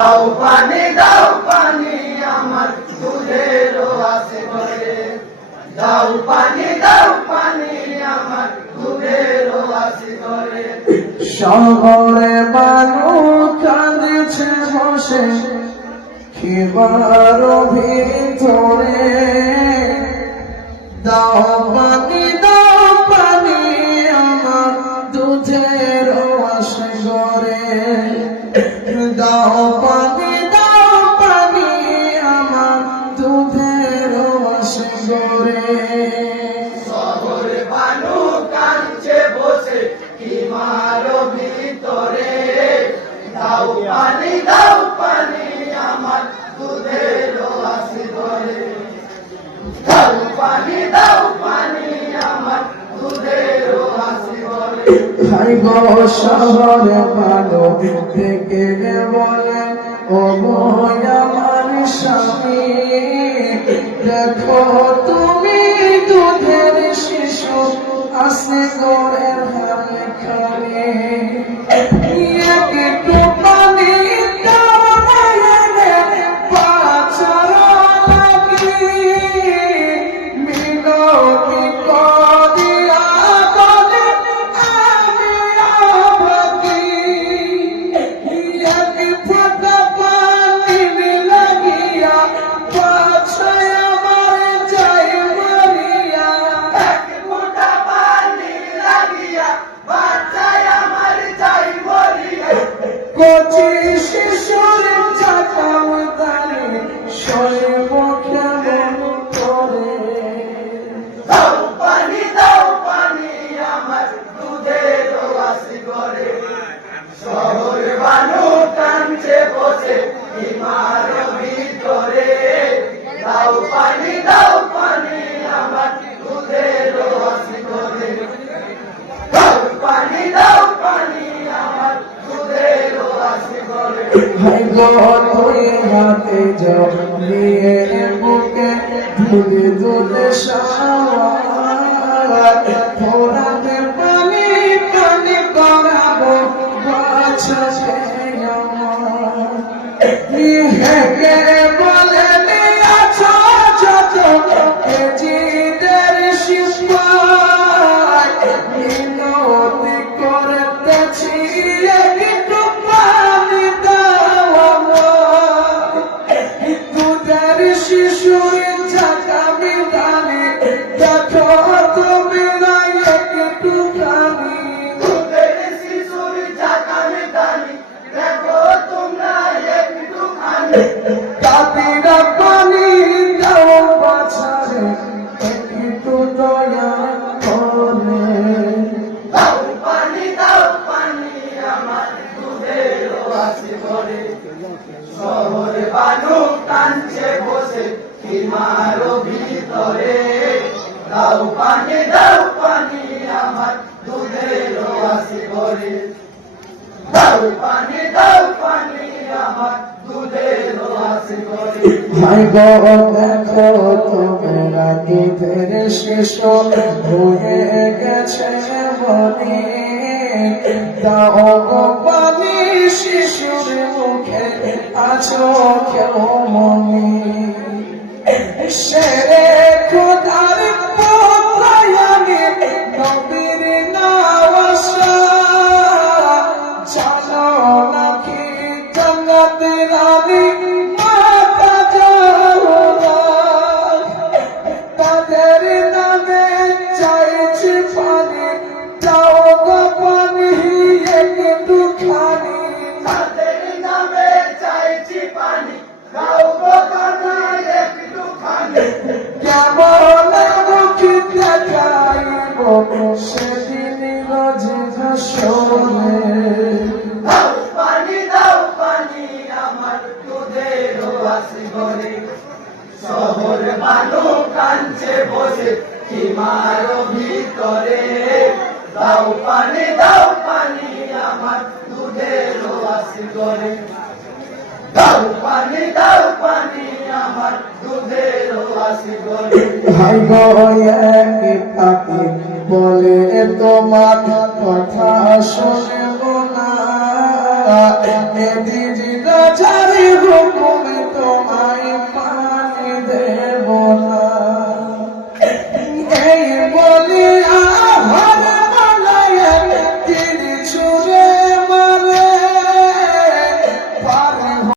দাও পানি আমার দুধের আছে ঘরে। দাও পানি আমার দুধের আছে ঘরে। শহরে মানুষ কাঁদছে বসে খিবার ভিতরে। দাও পানি আমার দুধের আসে ঘরে। দাও পানি আমার দুধের আসে ঘরে। শহরে মানুষ কাঁদছে বসে হিমার ভিতরে। দাও পানি আমার দুধের আছে ঘরে। দাও পানি আমার দুধের আছে ঘরে। ভাই গো শহরে মানুষ থেকে বলে ও গো আমার স্বামী, দেখো তুমি দুধের শিশু আসে ঘরের হালে খালে। একটু পানি দাও বাছার লাগি, মিনতি করিয়া বলে আমি অভাগী। এক ফোঁটা পানি লাগিয়া বাছায় আমার যাই মরিয়া। এক ফোঁটা পানি লাগিয়া বাঁচায় আমার যাই মরিয়া। কচি শিশুর চাকাও দাঁড়ি শৈব কেমন করে। দাও পানি আমার দুধের আছে ঘরে। শহরে মানুষ কাঁদছে বসে হিমার ভিতরে। দাও পানি আমার দুধের আছে ঘরে। দাও পানি আমার দুধের আছে ঘরে। ভাই গো তুই হাতে যাও নিয়ে বুকে ধুলে ধুলে সাওয়ার। ফোরাতে পানি করাবো বাছাকে আমার। হেগে বলে নিয়েছ যত কেজিদের শিপাই, মিনতি করতেছি একটু পানি দাও আমার। দুধের শিশুর ঝাঁকা বিধানে দেখো তুমি না একটু পানি। দুধের শিশুর জাগানে দানি দেখো তোমরা একটুখানি। কাপিরা পানি দাও বাছারে একটু দয়া করে। দাও পানি আমার দুধের আছে ঘরে। শহরে মানুষ কাঁদছে বসে হিমার ভিতরে। দাও পানি আমার দুধের আছে ঘরে। দাও পানি আমার দুধের আছে ঘরে। ভাই গো দেখো তোমরা দুধের শিশু হয়ে গেছে বনে। দাও গো পানি শিশুর মুখে আছো কেউ মনে। শেরে খোদার পত্রায়ানি নবীর নাওয়াসা, জানো নাকি জন্নত রানী মাতা জাওরা। তাদের নামে চাইছি পানি, দাও গো পানি একটুখানি। তাদের নামে চাইছি পানি, দাও গো পানি একটুখানি। কেমন মুখি দেখাইব সেদিন রোজ হাসরে। দাও পানি আমার দুধের আছে ঘরে। শহর মানুষ কাঁদছে বসে হিমার ভিতরে। দাও পানি আমার দুধের আছে ঘরে। দাও পানি আমার দুধের আছে ঘরে। ভাই গো এক পাখি বলে তোমার কথা শুনবো না। দিদি রাজার বলি